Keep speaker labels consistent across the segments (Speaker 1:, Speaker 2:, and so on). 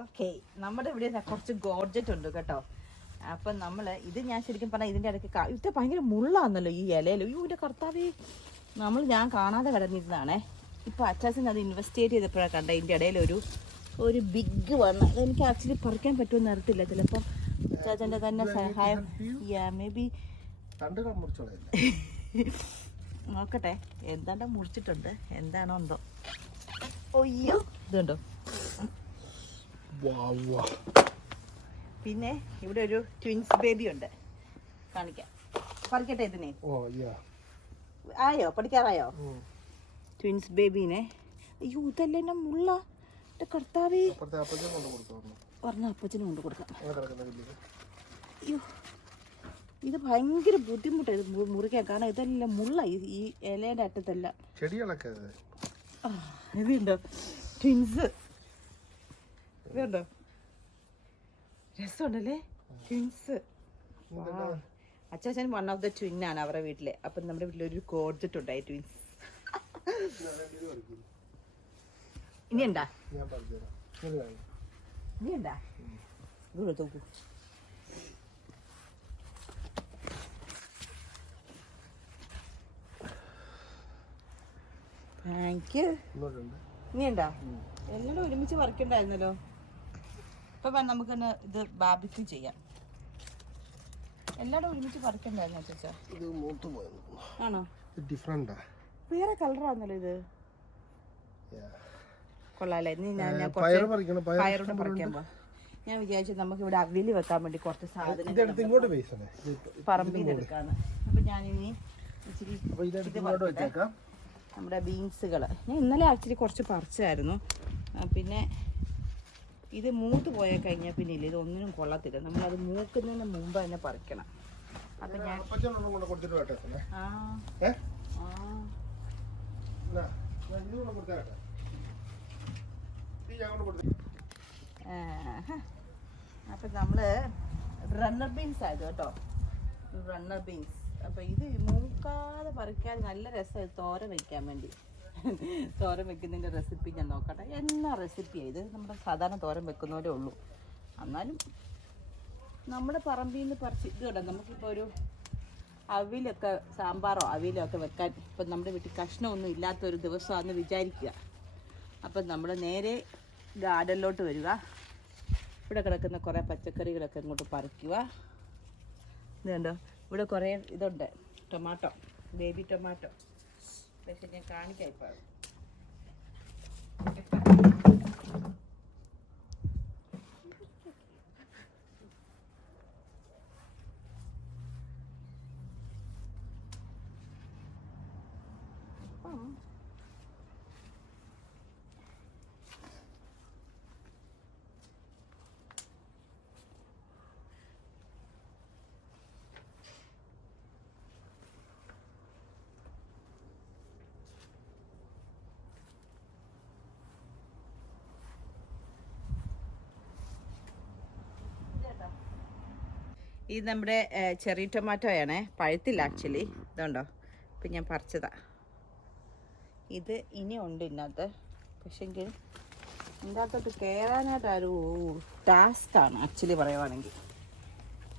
Speaker 1: Okay നമ്മുടെ ഇവിടെ കുറച്ച് ഗോർജറ്റ് ഉണ്ട് കേട്ടോ. അപ്പൊ നമ്മൾ ഇത് ഞാൻ ശരിക്കും പറഞ്ഞാൽ ഇതിന്റെ ഇടയ്ക്ക് ഇത് ഭയങ്കര മുള്ളാന്നല്ലോ ഈ ഇലയിൽ അയ്യോ ഇതിന്റെ കർത്താവേ. നമ്മൾ ഞാൻ കാണാതെ കിടന്നിരുന്നതാണേ. ഇപ്പൊ അച്ചാച്ചൻ അത് ഇൻവെസ്റ്റിഗേറ്റ് ചെയ്തപ്പോഴാണ് കണ്ട ഇതിന്റെ ഇടയിൽ ഒരു ഒരു ബിഗ് വന്ന് അതെനിക്ക് ആക്ച്വലി പറിക്കാൻ പറ്റുമെന്ന് അറിയത്തില്ല. ചിലപ്പോൾ അച്ചാച്ചന്റെ തന്നെ സഹായം മേ ബി നോക്കട്ടെ. എന്താണ്ട് മുറിച്ചിട്ടുണ്ട്. എന്താണോ എന്തോ. ഒയ്യോ ഇതുണ്ടോ? പിന്നെ ഇവിടെ ഒരു ട്വിൻസ് ബേബി ഉണ്ട്. കാണിക്കാം. പറിക്കട്ടെ ഇതിനെ? ആയോ? പഠിക്കാറായോ? ട്വിൻസ് ബേബിനെ അയ്യോ ഇതല്ല എന്നെ മുള്ള. കർത്താവേ.
Speaker 2: പറഞ്ഞു
Speaker 1: അപ്പച്ചനും കൊണ്ട് കൊടുക്കാം. അയ്യോ ഇത് ഭയങ്കര ബുദ്ധിമുട്ടാണ് ഇത് മുറിക്കാൻ. കാരണം ഇതെല്ലാം മുള്ള. ഈ- ഇലയുടെ അറ്റത്തല്ല.
Speaker 2: ചെടികളൊക്കെ
Speaker 1: ഇതുണ്ടോ? ട്വിൻസ് ഇതുണ്ടോ? രസമുണ്ടല്ലേ? Twins Achachan one of the twin ആണ് അവരുടെ വീട്ടിലെ. അപ്പം നമ്മുടെ വീട്ടിൽ ഒരു കോഡ്ജറ്റ് ഉണ്ടായി ട്വിൻസ് ഇനി ഉണ്ടാ. ഇനി ഉണ്ടാ ഇവിടെ നോക്കൂ. താങ്ക് യു ഇനി ഉണ്ടാ എല്ലാം ഒരുമിച്ച് വറക്കണ്ടായിരുന്നല്ലോ ഇപ്പൊ വേണം നമുക്കൊന്ന് ഇത് ബാബിക്ക് ചെയ്യാം. എല്ലാവരും ഒരുമിച്ച് പറിക്കണ്ടായിരുന്നു ചേച്ചാ?
Speaker 2: ഇത് മൂത്ത് പോയത്
Speaker 1: ആണോ? വേറെ കളറാണല്ലോ ഇത്. കൊള്ളാല്ലേ ഇനി ഞാൻ ഞാൻ
Speaker 2: പയറ്
Speaker 1: കുറച്ച്
Speaker 2: പറിക്കണം പയർ
Speaker 1: പയറോടെ പറിക്കാൻ പോവാം. ഞാൻ വിചാരിച്ചു നമുക്ക് ഇവിടെ അവിൽ വെക്കാൻ വേണ്ടി കുറച്ച് സാധനം പറമ്പിൽ എടുക്കാന്ന് അപ്പൊ ഞാനിനി ഇച്ചിരി
Speaker 2: അപ്പൊ
Speaker 1: നമ്മുടെ ബീൻസുകൾ ഞാൻ ഇന്നലെ ആക്ച്വലി കുറച്ച് പറിച്ചായിരുന്നു. പിന്നെ ഇത് മൂത്ത് പോയ കഴിഞ്ഞാൽ പിന്നെ ഇല്ല. ഇത് ഒന്നിനും കൊള്ളത്തില്ല. നമ്മളത് മൂക്കുന്നതിന് മുമ്പ് തന്നെ പറിക്കണം. അപ്പൊ ഞാൻ അപ്പൊ നമ്മൾ റണ്ണർ ബീൻസ് ആയത് കേട്ടോ. റണ്ണർ ബീൻസ് അപ്പൊ ഇത് മൂക്കാതെ പറിക്കാൻ നല്ല രസമായി തോര വയ്ക്കാൻ വേണ്ടി. തോരൻ വെക്കുന്നതിന്റെ റെസിപ്പി ഞാൻ നോക്കട്ടെ. എന്നാ റെസിപ്പിയാണ് ഇത്? നമ്മുടെ സാധാരണ തോരൻ വെക്കുന്നവരേ ഉള്ളൂ. എന്നാലും നമ്മുടെ പറമ്പിൽ നിന്ന് പറിച്ച് ഇത് കേട്ടോ നമുക്കിപ്പോൾ ഒരു അവിലൊക്കെ സാമ്പാറോ അവിലോ ഒക്കെ വെക്കാൻ ഇപ്പം നമ്മുടെ വീട്ടിൽ കഷ്ണമൊന്നും ഇല്ലാത്തൊരു ദിവസമാണെന്ന് വിചാരിക്കുക. അപ്പം നമ്മൾ നേരെ ഗാർഡനിലോട്ട് വരിക. ഇവിടെ കിടക്കുന്ന കുറേ പച്ചക്കറികളൊക്കെ ഇങ്ങോട്ട് പറിക്കുക. ഇത് കണ്ടോ? ഇവിടെ കുറേ ഇതുണ്ട്. Tomato baby tomato. പക്ഷെ ഞാൻ കാണിക്കാം ഇപ്പോൾ ഇത് നമ്മുടെ ചെറി ടൊമാറ്റോ ആണ്. പഴുത്തില്ല ആക്ച്വലി ഇതുണ്ടോ? ഇപ്പം ഞാൻ പറിച്ചതാ. ഇത് ഇനി ഉണ്ട് ഇന്നത്ത്. പക്ഷെങ്കിൽ ഇതിന്റെ അകത്തോട്ട് കയറാനായിട്ട് ഒരു ടാസ്ക്കാണ് ആക്ച്വലി പറയുവാണെങ്കിൽ.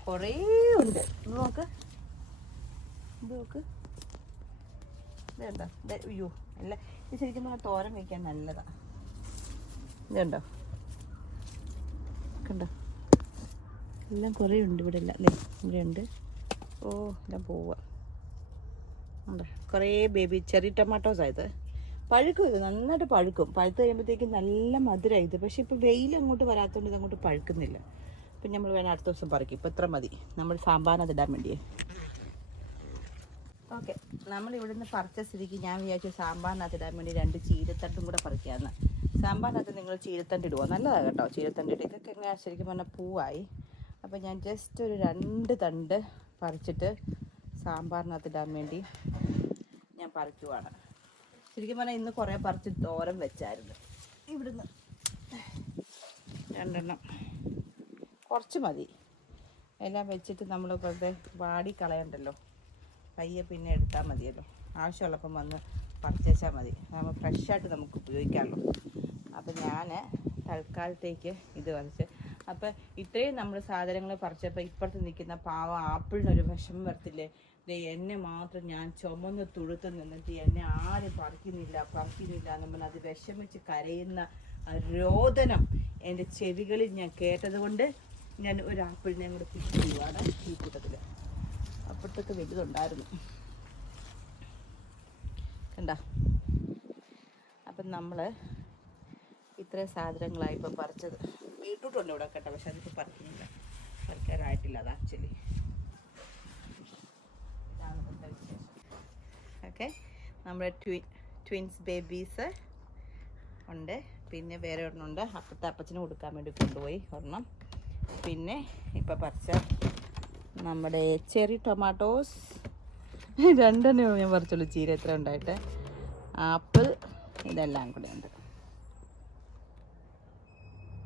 Speaker 1: കുറേ ഉണ്ട്. നോക്ക്. നോക്ക്. ഇതുണ്ടോ അയ്യോ അല്ല ഇത് ശരിക്കും പറഞ്ഞാൽ തോരൻ വയ്ക്കാൻ നല്ലതാണ് ഇതുണ്ടോ കണ്ടോ? എല്ലാം കുറേ ഉണ്ട് ഇവിടെ എല്ലാം അല്ലേ? ഇവിടെ ഉണ്ട് ഓ എല്ലാം പോവുക. കുറേ ബേബി ചെറി ടൊമാറ്റോസ് ആയത് പഴുക്കും ഇത് നന്നായിട്ട് പഴുക്കും. പഴുത്ത് കഴിയുമ്പോഴത്തേക്കും നല്ല മധുരമായി ഇത്. പക്ഷെ ഇപ്പോൾ വെയിൽ അങ്ങോട്ട് വരാത്തതുകൊണ്ട് ഇത് അങ്ങോട്ട് പഴുക്കുന്നില്ല. അപ്പം നമ്മൾ വേണം അടുത്ത ദിവസം പറിക്കും. ഇപ്പം ഇത്ര മതി. നമ്മൾ സാമ്പാറിനകത്ത് ഇടാൻ വേണ്ടിയേ. ഓക്കെ. നമ്മൾ ഇവിടുന്ന് പറിച്ച സ്ഥിതിക്ക് ഞാൻ വിചാരിച്ചു സാമ്പാറിനകത്ത് ഇടാൻ വേണ്ടി രണ്ട് ചീരത്തണ്ടും കൂടെ പറിക്കാമെന്ന്. സാമ്പാറിനകത്ത് നിങ്ങൾ ചീരത്തണ്ട് ഇടുവോ? നല്ലതാണ് കേട്ടോ ചീരത്തണ്ട് ഇട്ട് ഇതൊക്കെ എങ്ങനെയാ ശരിക്കും പറഞ്ഞാൽ പൂവായി. അപ്പം ഞാൻ ജസ്റ്റ് ഒരു രണ്ട് തണ്ട് പറിച്ചിട്ട് സാമ്പാറിനകത്ത് ഇടാൻ വേണ്ടി ഞാൻ പറിക്കുവാണ്. ശരിക്കും പറഞ്ഞാൽ ഇന്ന് കുറേ പറിച്ച് തോരൻ വെച്ചായിരുന്നു. ഇവിടുന്ന് രണ്ടെണ്ണം. കുറച്ച് മതി. എല്ലാം വെച്ചിട്ട് നമ്മൾ വെറുതെ വാടി കളയണ്ടല്ലോ. പയ്യെ പിന്നെ എടുത്താൽ മതിയല്ലോ. ആവശ്യമുള്ളപ്പം വന്ന് പറിച്ചാൽ മതി. നമ്മൾ ഫ്രഷായിട്ട് നമുക്ക് ഉപയോഗിക്കാമല്ലോ. അപ്പം ഞാൻ തൽക്കാലത്തേക്ക് ഇത് പറിച്ച് അപ്പം ഇത്രയും നമ്മൾ സാധനങ്ങൾ പറിച്ചപ്പോൾ ഇപ്പുറത്ത് നിൽക്കുന്ന പാവ ആപ്പിളിനൊരു വിഷമം വരത്തില്ലേ? ദേ എന്നെ മാത്രം ഞാൻ ചുമന്ന് തുഴുത്ത് നിന്നിട്ട് എന്നെ ആരും പറിക്കുന്നില്ല പറിക്കുന്നില്ല എന്ന് പറഞ്ഞ് അത് വിഷമിച്ച് കരയുന്ന രോദനം എന്റെ ചെവികളിൽ ഞാൻ കേട്ടത് കൊണ്ട് ഞാൻ ഒരു ആപ്പിളിനെ കൂടെ പിക്ക് ചെയ്യുവാണ് ഈ കൂട്ടത്തിൽ അപ്പുറത്തൊക്കെ വലുതുണ്ടായിരുന്നു. കണ്ട? അപ്പം നമ്മൾ ഇത്രയും സാധനങ്ങളായി ഇപ്പം പറിച്ചത്. ബീട്രൂട്ടുണ്ട് ഇവിടെ കേട്ടോ പക്ഷെ അതിപ്പോൾ പറിക്കുന്നില്ല പറിക്കാനായിട്ടില്ല അത് ആക്ച്വലി ഓക്കെ നമ്മുടെ ട്വി ട്വിൻസ് ബേബീസ് ഉണ്ട്. പിന്നെ വേറെ ഒരെണ്ണമുണ്ട് അപ്പത്തെ അപ്പച്ചന് കൊടുക്കാൻ വേണ്ടി കൊണ്ടുപോയി ഒരെണ്ണം. പിന്നെ ഇപ്പം പറിച്ച നമ്മുടെ ചെറി ടൊമാറ്റോസ് രണ്ടെണ്ണേ ഞാൻ പറിച്ചുള്ളൂ. ചീര എത്ര ഉണ്ടായിട്ട്? ആപ്പിൾ ഇതെല്ലാം കൂടെ ഉണ്ട്.